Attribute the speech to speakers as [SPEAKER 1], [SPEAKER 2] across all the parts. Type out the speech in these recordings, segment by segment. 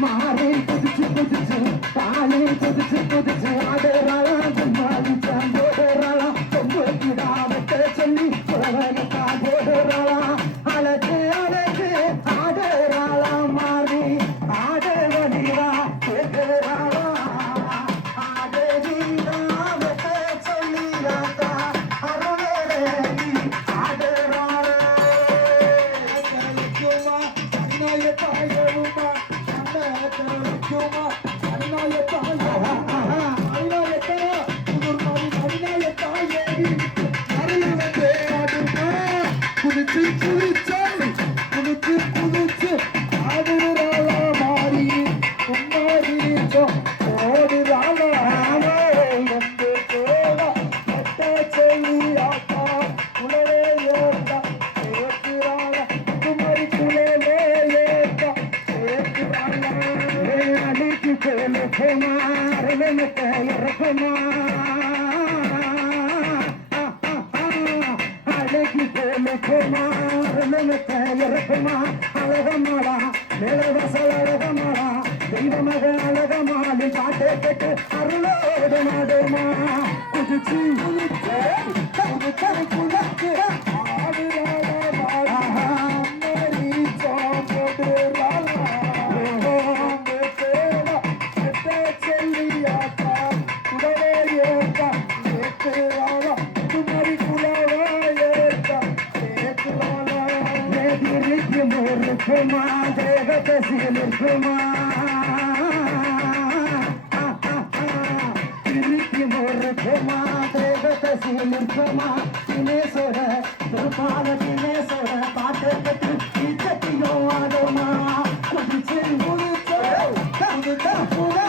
[SPEAKER 1] மாறே புதிச்சு புதிச்சு தானே புதிச்சு புதிச்சு அதே இறக்குமா நல்லத்தை இறக்குமா அழகமாடா நிலவசல் அழகமாடா தெய்வமக அழகமாடி பாட்டை கேட்டு இருக்குமா தேக கசியில் இருக்குமா இருக்குமா தேக கசியில் இருக்குமா தினேஸ்வர திருப்பாத தினேஸ்வர பாட்டப்பட்டு இச்சத்தியோ ஆடுமா? குடிச்சு
[SPEAKER 2] முடிச்சு புதா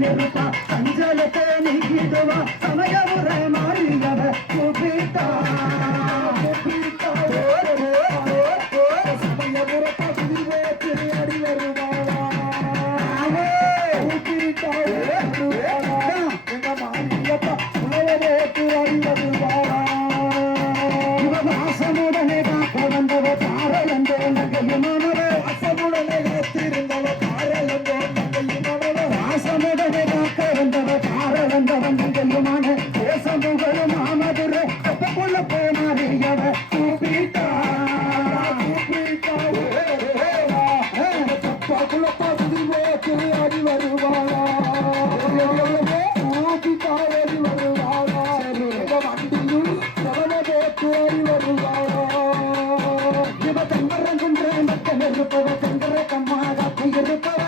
[SPEAKER 1] ನಿರೂಪ ಸಂಜಲತೆ ನಿಗಿದುವ ಸಮಯವುರ ಮಾಡಿಯವ ಕುಪಿತ
[SPEAKER 2] ಕುಪಿತ ಸಮಯವುರ ಪಗುದಿವೆ ತಿರಿಯಡಿಯರುವ ಕುಪಿತ ಎಂದ ಮಾಡಿಯಪ್ಪ ಕುಲವೇ ತಿರಡಿಯರುವ ಯುವ
[SPEAKER 1] ವಾಸನುಡನೆ ಬಾಪುರ புகழ மாமதுரை கொள்ள போனாரியவ கூப்பிட்டா?
[SPEAKER 2] கூப்பிட்டா குலப்பா புதிவே திருவாடி வருவாளா? கூப்பிட்டா ஓடி வருவாளா? வண்டியில் சவனவே
[SPEAKER 1] இருப்பவ தங்கர கம்மாதா இருப்பவ